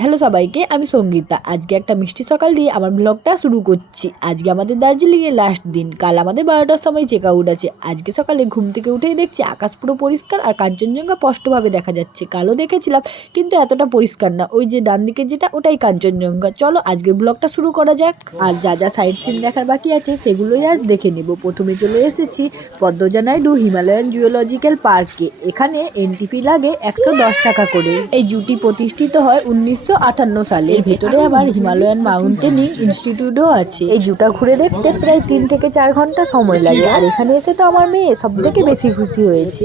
Hello সবাইকে, আমি সঙ্গীতা। আজকে একটা মিষ্টি সকাল দিয়ে আমার ব্লগটা শুরু করছি। আজকে আমাদের দার্জিলিংয়ে লাস্ট দিন। কাল আমাদের 12টার সময় চেক আউট আছে। আজকে সকালে ঘুম থেকে উঠেই দেখছি আকাশ পুরো পরিষ্কার আর কাঞ্চনজঙ্ঘা স্পষ্টভাবে দেখা যাচ্ছে। কালও দেখেছিলাম কিন্তু এতটা পরিষ্কার না। ওই যে ডান দিকে যেটা, ওটাই কাঞ্চনজঙ্ঘা। চলো আজকের ব্লগটা শুরু করা যাক। আর যা যা সাইট সিন দেখার বাকি আছে সেগুলোই আজ দেখে নেব। প্রথমে চলে এসেছি পদ্মজা নাইডু হিমালয়ান জুওলজিক্যাল পার্কে। এখানে এন্ট্রি লাগে 110 টাকা করে। এই জুটি প্রতিষ্ঠিত হয় 1958 সালে। এর ভেতরে আবার হিমালয়ান মাউন্টেনিং ইনস্টিটিউটও আছে। এই জুটা ঘুরে দেখতে প্রায় 3 থেকে 4 ঘন্টা সময় লাগে। আর এখানে এসে তো আমার মেয়ে সব থেকে বেশি খুশি হয়েছে।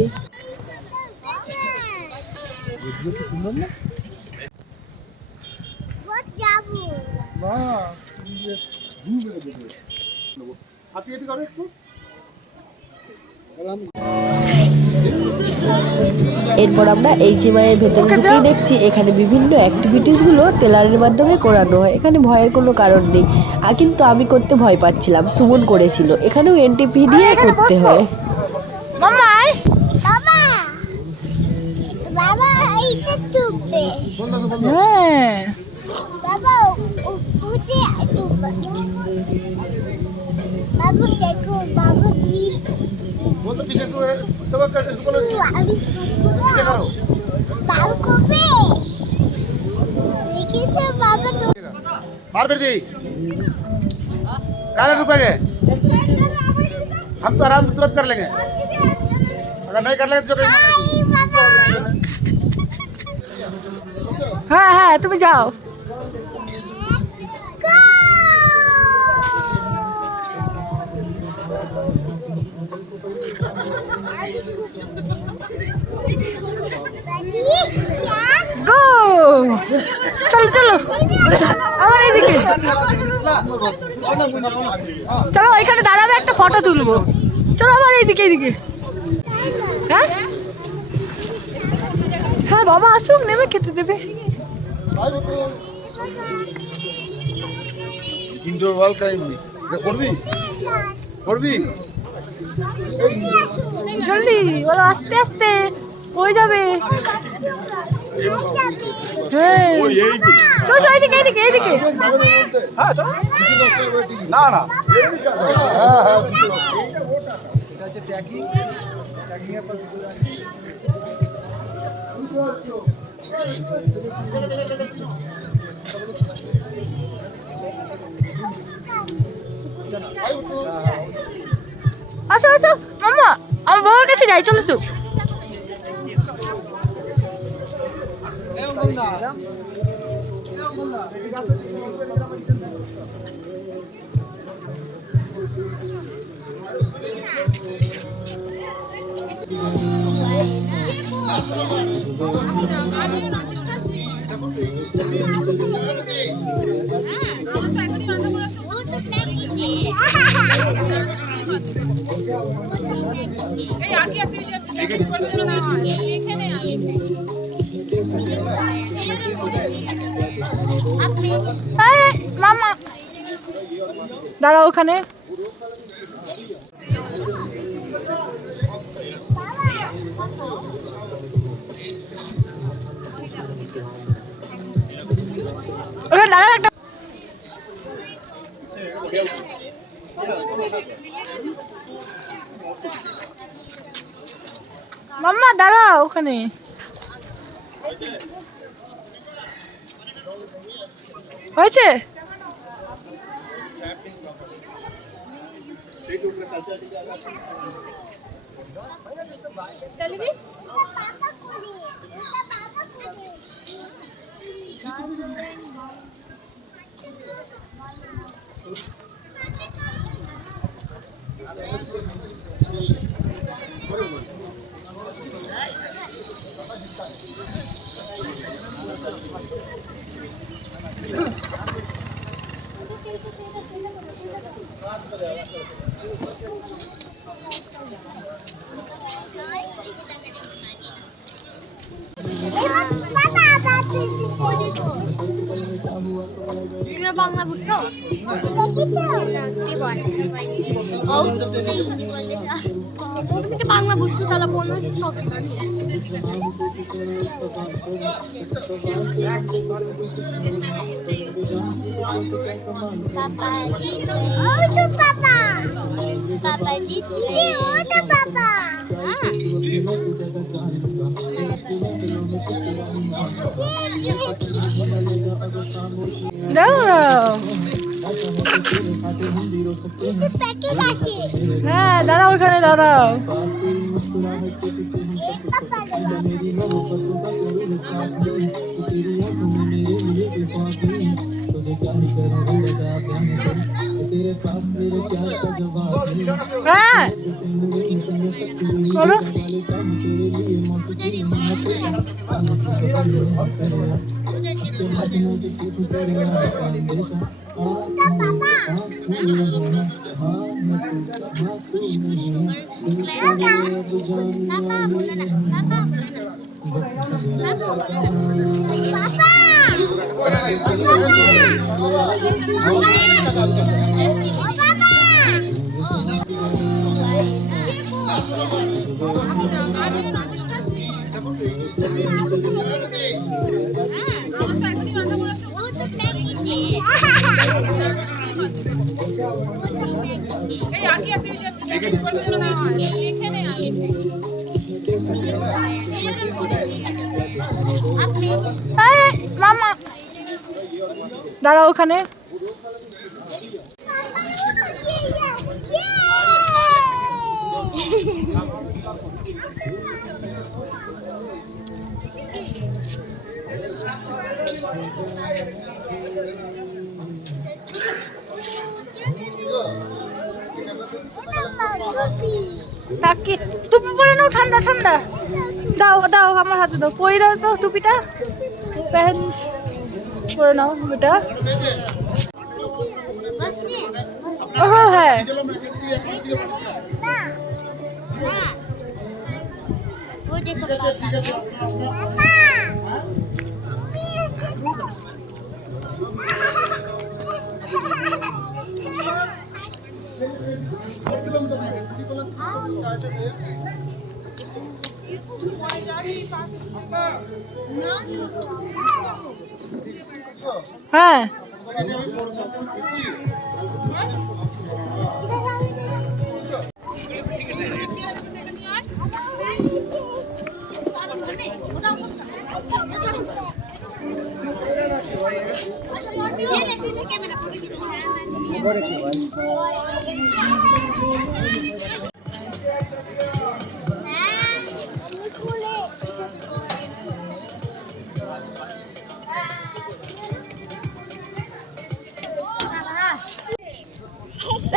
এরপর আমরা HMI এর ভেতরে ঢুকে দেখছি এখানে বিভিন্ন অ্যাক্টিভিটিসগুলো ট্রেলারের মাধ্যমে করানো হয়। এখানে ভয়ের কোনো কারণ নেই। আর কিন্তু আমি করতে ভয় পাচ্ছিলাম, সুমন করেছিল। এখানেও এন্ট্রি ফি দিয়ে করতে হয়। মামাই বাবা বাবা এইটা চুপবে। হ্যাঁ বাবা উঠে চুপবে। বাবু দেখো বাবু তুই बोल तो पीछे तू है तो कर दे बोलो पीछे करो बाबू को पे देखिए सर बाबा तो मार फिर दी काले रुकेंगे हम तो आराम से तुरंत कर लेंगे अगर नहीं कर लेंगे तो जो कहीं बाबा হ্যাঁ হ্যাঁ তুমি যাও। গো চলো চলো আমার এইদিকে চলো, এখানে দাঁড়াবে, একটা ফটো তুলবো। চলো আমার এইদিকে এইদিকে। হ্যাঁ হ্যাঁ বাবা আসুক, নেমে খেতে দেবে। ইনডোর ওয়াল কাইন্ডলি এটা করবি করবি জলদি বলো, আস্তে আস্তে হয়ে যাবে। হ্যাঁ চলো চলো, এইদিকে এইদিকে এইদিকে। হ্যাঁ চল না না হ্যাঁ হ্যাঁ এটা হচ্ছে ট্যাগিং ট্যাগিং এর পাশে আসো আসো মাম্মা, আমার বাবার কাছে যাই, চলো আসো। মামা দাঁড়াও ওখানে। ওখানে দাঁড়াও একটা। মাম্মা দাঁড়াও ওখানে। হয়েছে চলবি পাপা করে এটা পাপা করে বাংলা বুঝছো দেখিছো থেকে বাংলা বসু তালা বন্ধ পাপা জিতে ওই তো পাপা পাপা জিতে ওই তো পাপা দাঁড়াও প্যাকেট আছে হ্যাঁ দাঁড়াও ওখানে দাঁড়াও হ্যাঁ করো মামা দাঁড়াও ওখানে তাকে টুপি পরে নাও ঠান্ডা ঠান্ডা দাও দাও আমার হাতে দাও পরে দাও তো টুপিটা প্যান্ট পরে নাও বেটা ও হ্যাঁ वो देखो হ্যাঁ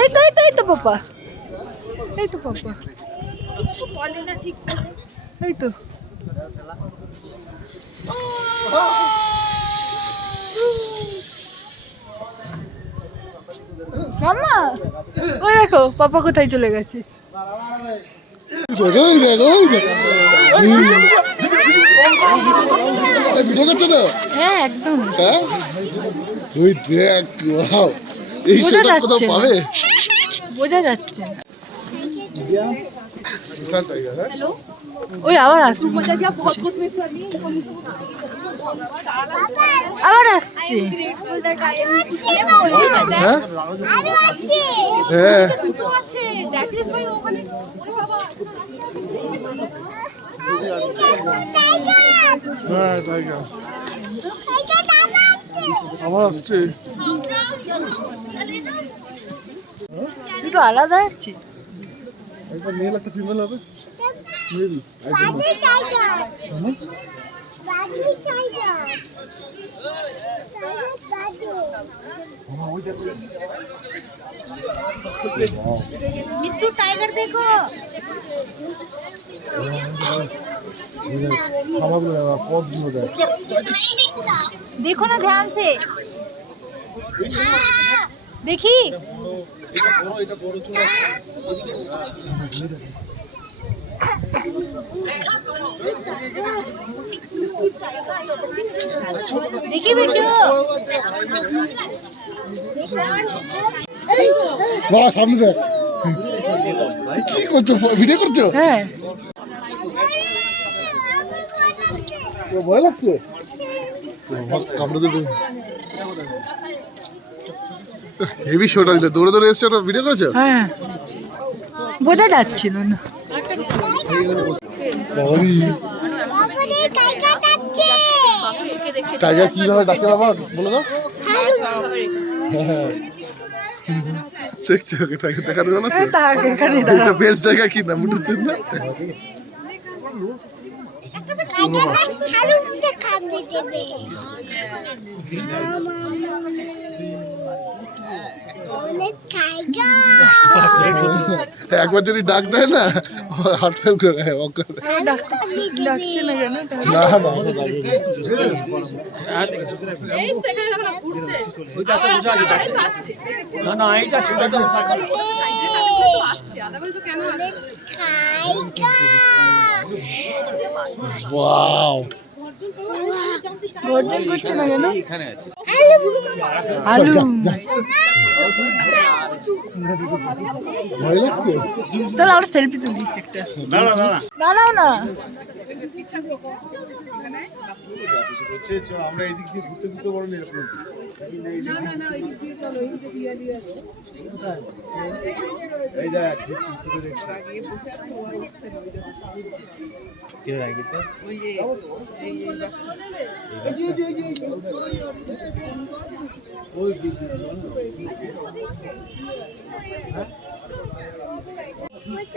এই তো পাপা কিছু বলে না ঠিক করে এই তো মামা ওই দেখো পাপা কোথায় চলে গেছে ভিডিও করছো তো হ্যাঁ একদম হ্যাঁ ওই দেখ ওয়াও এই বোঝা শোটা কোথাও যাচ্ছে না। পাবে বোঝা যাচ্ছে না বিশাল টাইগার হ্যাঁ ওই আবার আসবে আবার আসছে হ্যাঁ হ্যাঁ হ্যাঁ টাইগার আবার আসছে দুটো আলাদা আছে একটা মেল একটা ফিমেল হবে মেল বাদি টাইগার বাদি টাইগার मिस्टू टाइगर देखो देखो ना ध्यान से देखी देखी बेटू সামনে কি করছো, ভিডিও করছো? হ্যাঁ ভয় লাগছে? কামড়ে দেবে। হেভি শোটা দিলে, দৌড়ে দৌড়ে এসছে, ওটা ভিডিও করেছো? হ্যাঁ বোঝা যাচ্ছিল না। টাইগার কিভাবে ডাকে বাবা বলে দাও। দেখছো ওকে টাইগার দেখার জন্য তো? এটা বেস্ট জায়গা কি না মুটের জন্য? একবার যদি ডাক দেয় না হার্ট ফেল করে ডাকছে না কেন? গর্জন করছে না কেন? আলু ভয় লাগছে? চল আমরা সেলফি তুলি একটা। দাঁড়াও না। আমরা এদিক দিয়ে ঘুরতে ঘুরতে বড় এরকম এই দেখ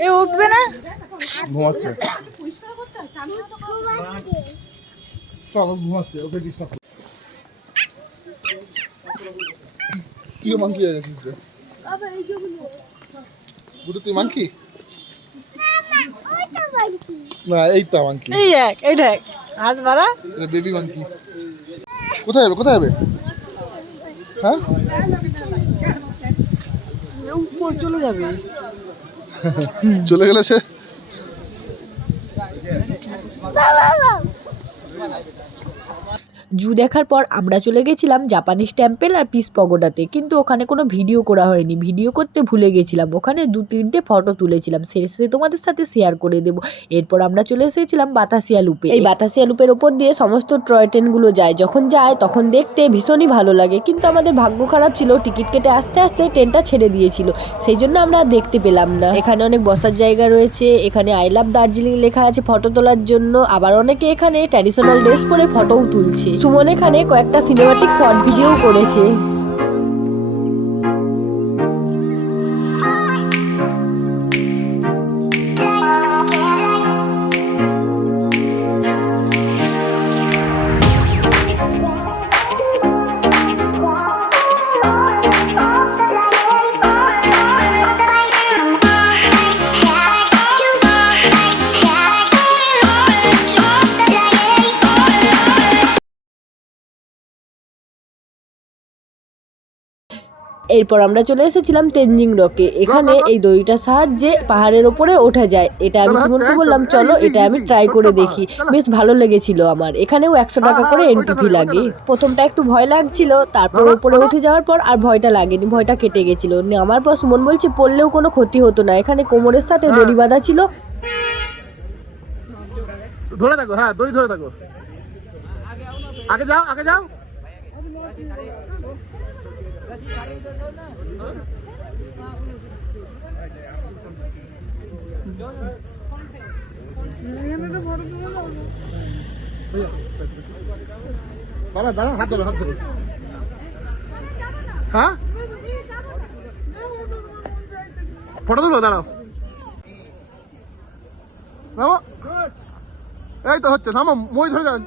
এ উঠবে না? ঘুমাচ্ছে, চলো ঘুমাচ্ছে, ওকে ডিস্টার্ব। তুইও মাংকি হয়ে গেছিস রে। বুড়ো তুই মাংকি না? এই তো মাংকি, এই দেখ হাত বাড়া। Baby monkey. কোথায় যাবে, কোথায় যাবে? হ্যাঁ উপর চলে যাবে। চলে গেলে সে। জু দেখার পর আমরা চলে গেছিলাম জাপানিজ টেম্পল আর পিস পগোডাতে, কিন্তু ওখানে কোনো ভিডিও করা হয়নি, ভিডিও করতে ভুলে গেছিলাম। ওখানে 2-3টে ফটো তুলেছিলাম, শেষে তোমাদের সাথে শেয়ার করে দেব। এরপর আমরা চলে এসেছিলাম বাতাসিয়া লুপে। এই বাতাসিয়া লুপের ওপর দিয়ে সমস্ত টয় ট্রেনগুলো যায়, যখন যায় তখন দেখতে ভীষণই ভালো লাগে, কিন্তু আমাদের ভাগ্য খারাপ ছিল, টিকিট কেটে আস্তে আস্তে ট্রেনটা ছেড়ে দিয়েছিল, সেই জন্য আমরা দেখতে পেলাম না। এখানে অনেক বসার জায়গা রয়েছে, এখানে আই লাভ দার্জিলিং লেখা আছে ফটো তোলার জন্য, আবার অনেকে এখানে ট্র্যাডিশনাল ড্রেস পরে ফটোও তুলছে। সুমন এখানে কয়েকটা সিনেমাটিক শর্ট ভিডিও করেছে। এরপর আমরা চলে এসেছিলাম তেনজিং রকে। এখানে এই দড়িটার সাহায্যে পাহাড়ের ওপরে ওঠা যায়। এটা আমি সুমনকে বললাম চলো এটা আমি ট্রাই করে দেখি, বেশ ভালো লেগেছিল আমার। এখানেও 100 টাকা করে এন্ট্রি ফি লাগে। প্রথমটা একটু ভয় লাগছিল, তারপর ওপরে উঠে যাওয়ার পর আর ভয়টা লাগেনি, ভয়টা কেটে গেছিল। আমার পর সুমন বলছে পড়লেও কোনো ক্ষতি হতো না, এখানে কোমরের সাথে দড়ি বাঁধা ছিল। ধরে থাকো, হ্যাঁ দড়ি ধরে থাকো, আগে যাও, আগে যাও। বাবা দাঁড়াও, হাত ধরো, হাত ধরো। হ্যাঁ ফটো তুলবো, দাঁড়াও। নামো, এই তো হচ্ছে, নামো, মই ধরে যান।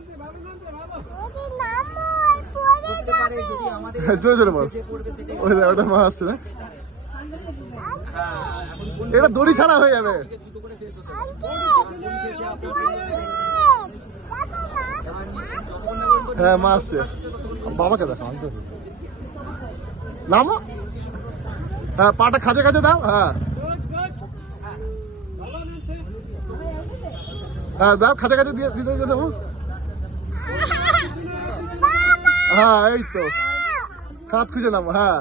জোরে জোরে বল, ওটা মা আসছে না, এটা দড়ি ছাড়া হয়ে যাবে। হ্যাঁ মা আসছে, বাবাকে দেখো। নামো, হ্যাঁ পাটা খাঁচে খাঁচে দাও, হ্যাঁ হ্যাঁ দাও, খাঁচে খাঁচে দিয়ে দিতে দেবো। হ্যাঁ এই তো, খাত খুঁজে নামো, হ্যাঁ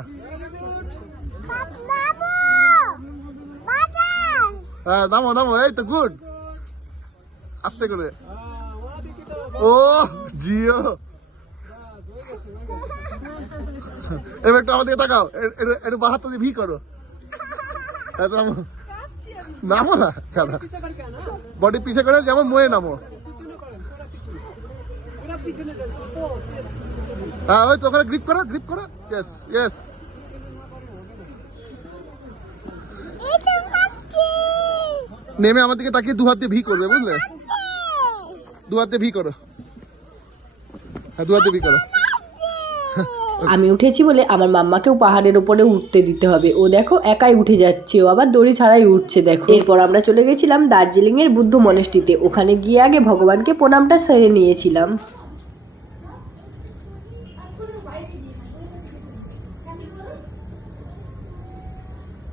হ্যাঁ নামো নামো, এই তো গুড, আস্তে করে। ও জিও, এবার একটু আমাদের তাকাও, একটু বাহাত্তর দিয়ে ভি করো। নামো নামো না, বডি পিছে করে যেমন মোয়ে নামো। হ্যাঁ ওই তো ওখানে গ্রিপ করো, গ্রিপ করো, ইয়েস ইয়েস। নেমে আমার দিকে তাকিয়ে দু হাত দিয়ে ভি করবে, বুঝলে? দু হাত দিয়ে ভি করো, হ্যাঁ দু হাত দিয়ে ভি করো। আমি উঠেছি বলে আমার মাম্মাকেও পাহাড়ের ওপরে উঠতে দিতে হবে। ও দেখো একাই উঠে যাচ্ছে, ও আবার দড়ি ছাড়াই উঠছে দেখো। এরপর আমরা চলে গেছিলাম দার্জিলিং এর বুদ্ধ মনেস্ট্রিতে। ওখানে গিয়ে আগে ভগবানকে প্রণামটা সেরে নিয়েছিলাম।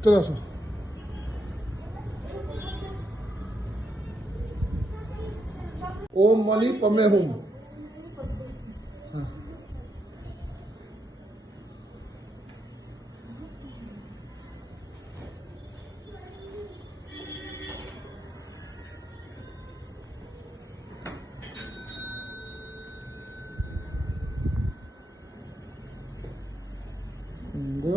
চলে আসো। ওম মানি পমে হুম। Go.